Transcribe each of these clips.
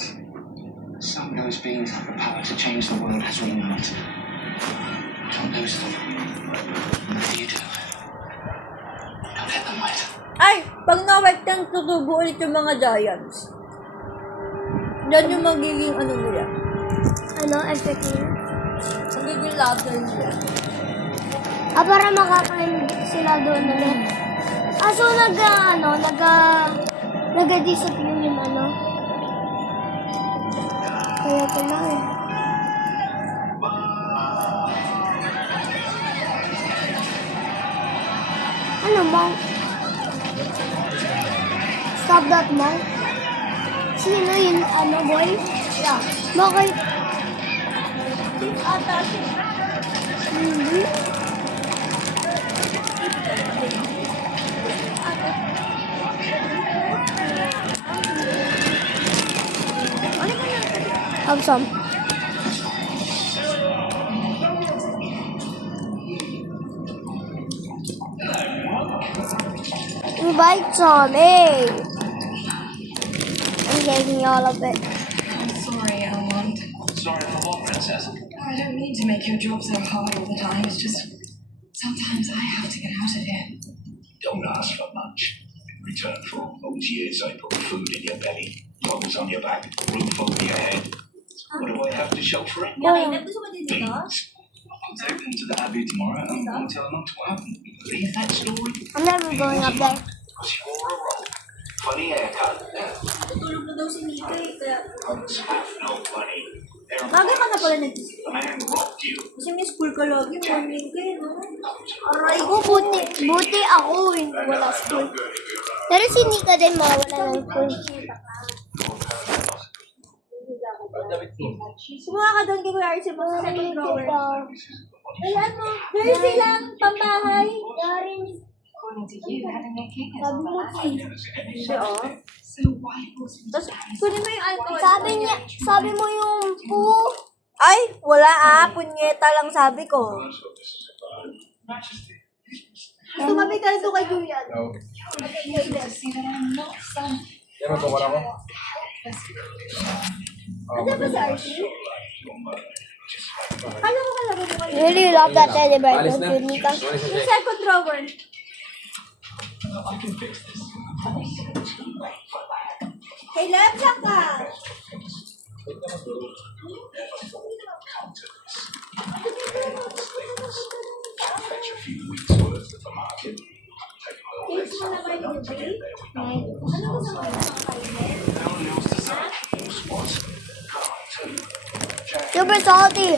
things. Some of those beings have the power to change the world as we know it. Don't lose them. And if you do, don't let them wait. Ay! Pag na-wipe yan, tutubo ulit yung mga giants. Yan yung magiging ano nila. Ano, effect niya? Magiging ladder nila. Para makakain sila doon ulit. So nag-disappear yung ano. Kaya pala eh. Ano, Monk? Stop that, Monk. Sino yun, boy? Yeah. Bakit? Hindi. Have some. Invite some, hey! I'm taking all of it. I'm sorry, Elmond. Sorry for what, Princess? I don't mean to make your job so hard all the time. It's just sometimes I have to get out of here. Don't ask for much. In return for all those years I put food in your belly, clothes on your back, roof over your head. What do I have to show for it? Things. I'll take them to the Abbey tomorrow and I'm going to tell them not to happen. Believe that story? I'm never going up there. Because you're a rogue. Funny haircut. Tutulog na daw si Mika eh, kaya... Rogues have no money. They're Bagay ka na pala nag-isip. The man robbed you. Kasi may school ka lagi, morning ka eh, no? Aray Ako, buti ako, hindi wala school. Pero si Nika din mawala ng school. Sumuha ka doon kay Kuya Archie mo sa second drawer. Ay, ano? Jersey lang, pambahay. According to you, having a king is Sabi not mo, bad. Oo. So why was it Tapos, kunin mo yung alcohol. sabi mo yung Ay, wala punyeta lang sabi ko. Tumabi ka rin kay Julian. to see that I'm not some Yan ang kawala ko. Ano ba si Archie? Kala ko kalaro mo kayo. really love that elevator Alis na. with Nika. Alis na Yung siya. second drawer. Hey, left lang ka. Fetch a few weeks' worth at the market. Take my old Tips mo na kayo, Jay. Ano gusto mo yung kainin? Super salty.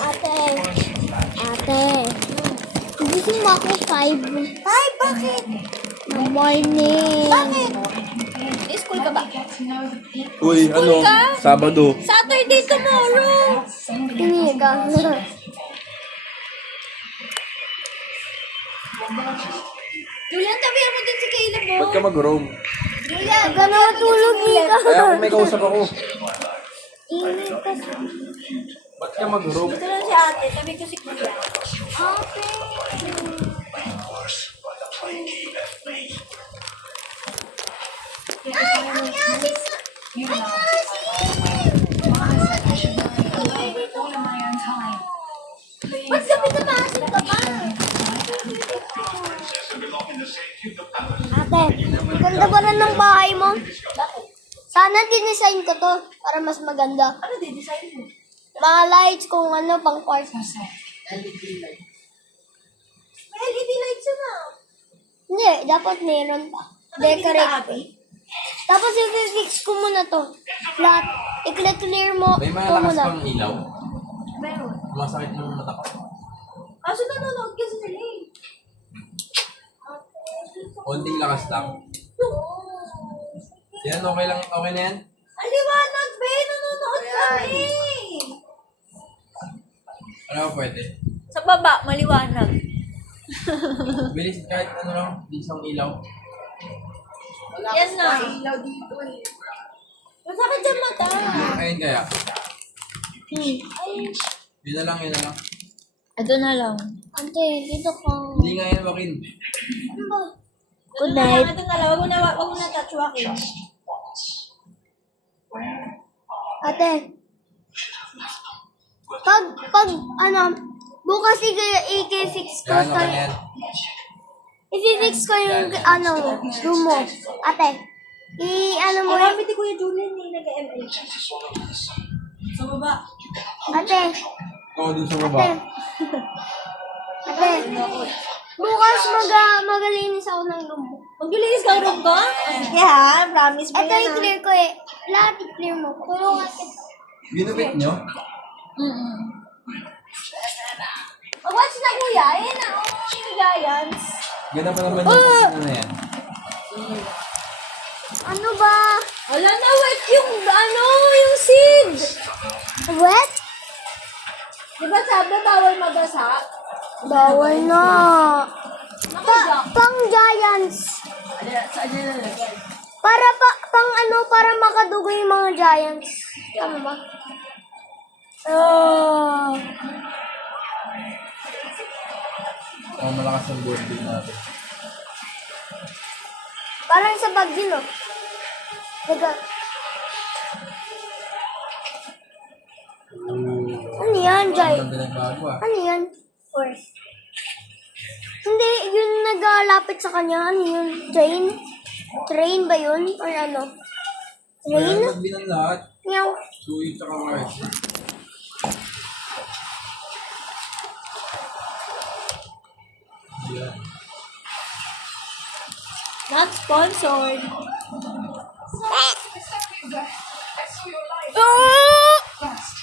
Ate. Gising mo ako 5. Ay, bakit? Good morning. Bakit? May school ka ba? get to know the people. Uy, ano? ka? Sabado. Saturday tomorrow. Hindi ka. Julian, tabihan mo din si Caleb mo. Ba't ka mag-roam? Julian, Huwag ka na matulog, Nika. Kaya kung may kausap ako. Init kasi. Ba't ka mag-roam? ito lang si ate. Tabi ko si Kuya. Okay. You laughed. Well, I said I should learn all in my own time. Please. Ba't gabi na maasin ka ba? Ate, ang ganda ba na ng bahay mo? Sana dinesign ko to para mas maganda. Ano di-design mo? Mga lights kung ano pang park. So sad. May LED lights na. Hindi, dapat meron pa. Decorate. Tapos i-fix ko muna to. Lahat. I-clear mo May ko malakas muna. pang ilaw. Meron. Masakit ng mata ko. Kaso nanonood kasi sila eh. Konting lakas lang. Yan, okay lang. Okay na yan? Aliwanag, be! Nanonood kami! Ano ba pwede? Sa baba, maliwanag. Bilis kahit ano lang. Isang ilaw. Yan na. Ilaw dito eh. Masakit sa mata. Ayun kaya. Ay, Yun na lang, yun na lang. ito na lang. Ante, dito ka. Hindi nga yan, Joaquin. Ano ba? Good night. Ito na lang. Wag mo na touch, Joaquin. Where Ate, bukas i-fix ko Kaya ano tayo. yan? I-fix ko yung, room mo. Ate, mo yung, Kami ti Kuya Julian eh, nag-ML. Sa baba. ate, Oo, dun sa ate, baba. ate, bukas magalinis ako ng room mo. Maglinis ka room ko? Sige ha, promise mo Ito yan i-clear ko eh. Lahat i-clear mo. Tulungan kita. Binubit nyo? Mag-watch na kuya, ayan na, yung Giants. Ganda pa naman yung ano yan. Ano ba? Wala na, wet yung, yung seed. Wet? Diba sabi, bawal mabasa? Bawal na. Pang Giants. Para makadugo yung mga Giants. Tama ba? Oh, malakas ang board din natin. Parang sa bag yun, oh. Ano yan, Jai? Ang pinagbago ah. Ano yan? Force. Hindi, yun naglalapit sa kanya. Ano yun? Train? Train ba yun? Or ano? Train? Kaya magbinan lahat. Meow. Suit tsaka Mars. Yan. Not sponsored. I saw your life first.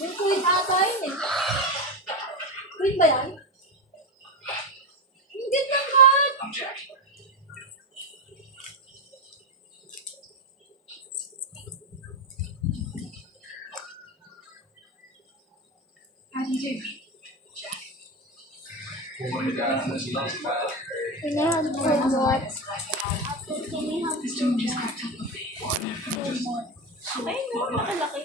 Yung queen ata yun eh. Queen ba yan? Hindi naman. I'm Jack. How do you do? Kung mag-aaral na sila. Can I have some what? This dog just cracked up on me. Ay, no, nakalaki.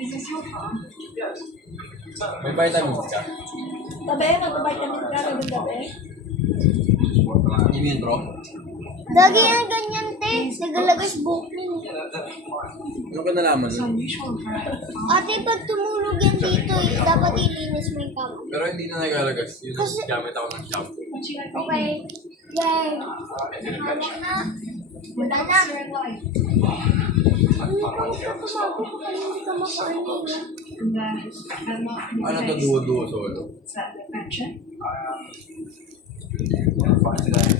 Is this your farm? May vitamins ka? Gabi, mag-vitamin ka na gabi. Inimintro? Lagi yan ganyan, te. Nagalagas buhok mo. Ano ka nalaman nun? Unusual for a farm. Ate, pag tumulog yan dito, dapat ilinis mo yung kama. Pero hindi na nagalagas. Yun ang Kasi- gamit ako ng shampoo. What do you like Okay. Yay. Wala na. Wala na. What's your life? Ano po sa kumabot ka yung kamakain? And the mark Ano to duo-duo solo? Is that an adventure? Find today.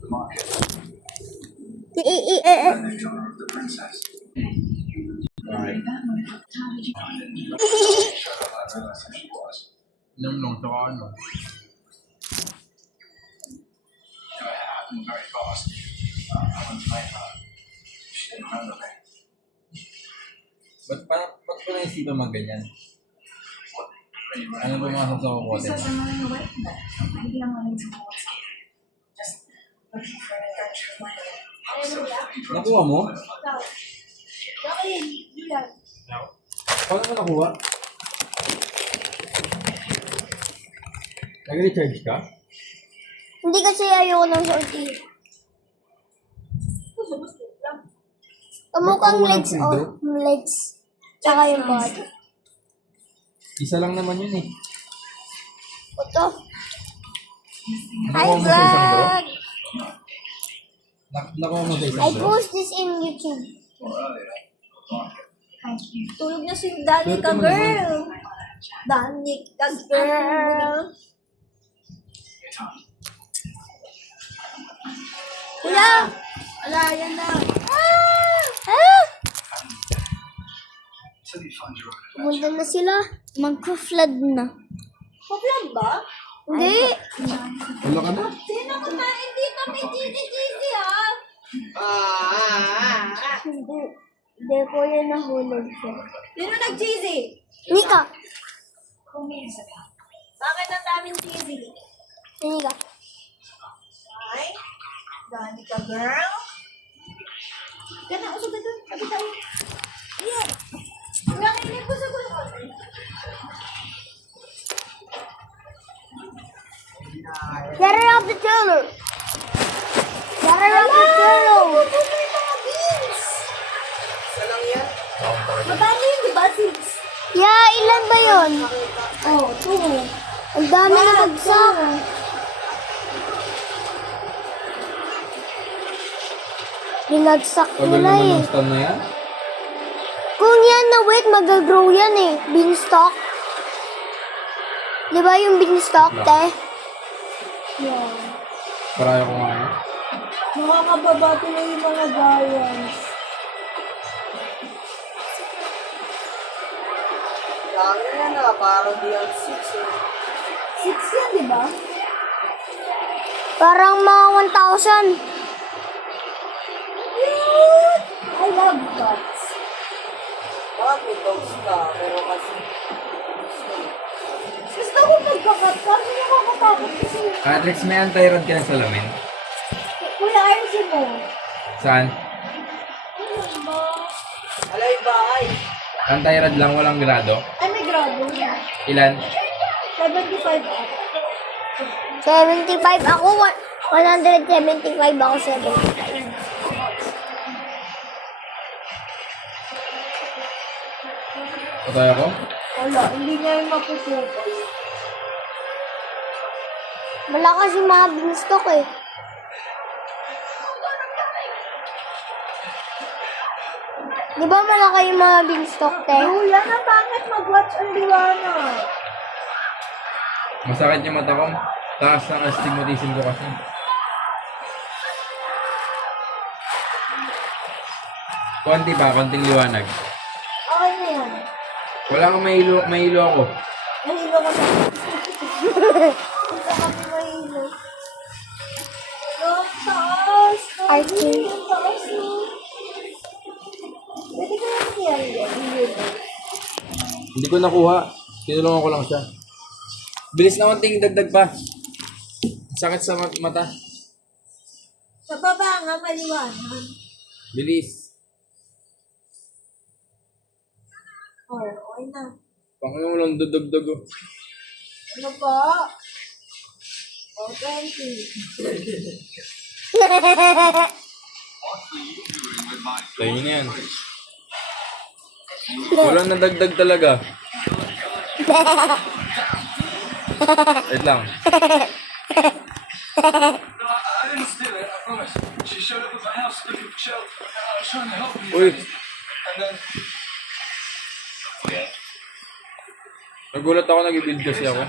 The market. Picture of the princess. Alright. That one. How did you find it? Showed up, I realized who she was. Nung tsaka ano. It happened very fast. I went to make her. She didn't remember me. Ba't ko naisipan mag-ganyan? Really Ano ba mga sa Who kokote? says I'm running away from it? Maybe I'm running towards it. Just looking for an adventure of my own. Nakuha mo? Okay, Julian. Paano mo nakuha? Nag-recharge ka? Hindi kasi ayoko ng sorti. Kamukhang Walang legs, pundo? oh. Legs. Tsaka yung body. Isa lang naman yun eh. Ito. Hi, Nakuha mo sa isang bro? vlog! Nakuha mo sa isang I bro? post this in YouTube. Thank you. Tulog na si Danica Swerte mo girl. Danica girl. Kuya! Wala, yan na. Ah! Until you find your own adventure. Pumunta na sila. Magka-flood na. Pa-vlog ba? Hindi. Wala ka na? Sino kumain dito? May chini-chini ha? Hindi ko yan nahulog siya. Sino nag-cheesy? Nika. Call me Isabel. Bakit ang daming cheesy? Nika. Ay, Danica girl. Yan na, usog na doon. Sabi tayo. Yeah. Wala kayo po sa gulo. killer. Yara rocket killer. Isa lang yan. Madami yun, di ba? 6. Yeah, ilan ba yun? Oh, 2. Ang dami na bagsak. Binagsak Tagal nila naman eh. ng stun na yan. Kung yan na wait, mag-grow yan eh. Beanstalk. Di ba yung beanstalk, te? Yeah. Paraya ko nga. Makakababa tuloy yung mga giants. Laki yan ah, parang di ang 6 eh. 6 yan, di ba? Parang mga 1,000. I love cats. Bakit may dogs ka? Pero kasi... Gusto ko magkakat. Kasi nakakatakot kasi. Atrix, may anti-rod ka ng salamin. Kuya, ayusin mo. Saan? Alay bahay. Anti-rod lang, walang grado. Ay, may grado. Ilan? 75 up. 75 ako. 175 ako. 75. Patay ako? Wala, hindi niya yung mapupukol. Malakas yung mga beanstalk eh. Di ba malaki yung mga beanstalk, te? Kuya, ang pangit mag-watch ang liwanag. Masakit yung mata ko. Taas ng astigmatism ko kasi. Konti pa, konting liwanag. Okay na yan. Wala kang mahilo ako. Nahilo ko na. Isa kami mahilo. Ang taas! I think. Ang taas no. Pwede ko yung nangyari yan. Hindi ko nakuha. Tinulungan ko lang siya. Bilis na konting dagdag pa. Sakit sa mata. Sa baba nga, maliwanag. Bilis. Oh, okay na. Panginoon lang dudugdug. Ano pa? Oh, 20. Tayo na yan. Walang nadagdag talaga. Wait lang. Uy. Nagulat ako, nag-build kasi ako.